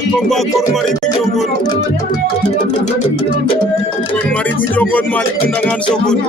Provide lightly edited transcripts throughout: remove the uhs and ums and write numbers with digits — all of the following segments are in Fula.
deuxième combat Kor Marie bu Ndiogone Kor Marie bu Ndiogone Malick bu Ndangaan Sokone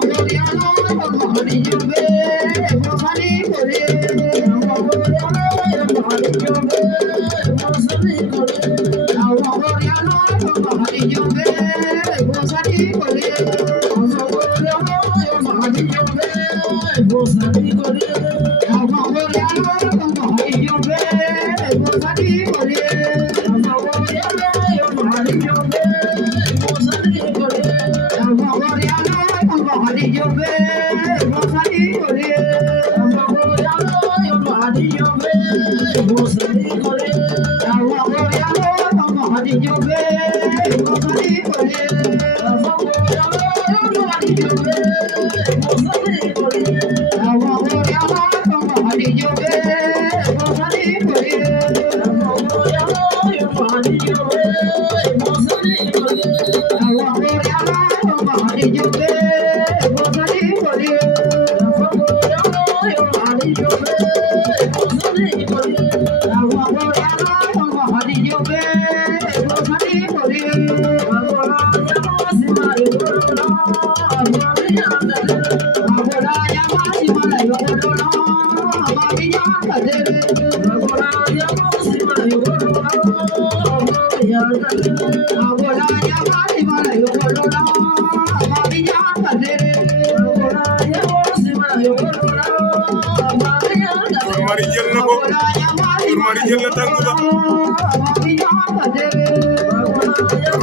Mari jël na tànk ba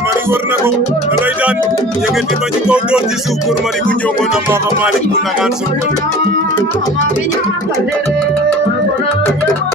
Mari war na ko da lay daan yëkkati ba ci kaw doon ci suuf Kor Marie bu Ndiogone Malick bu Ndangaan Sokone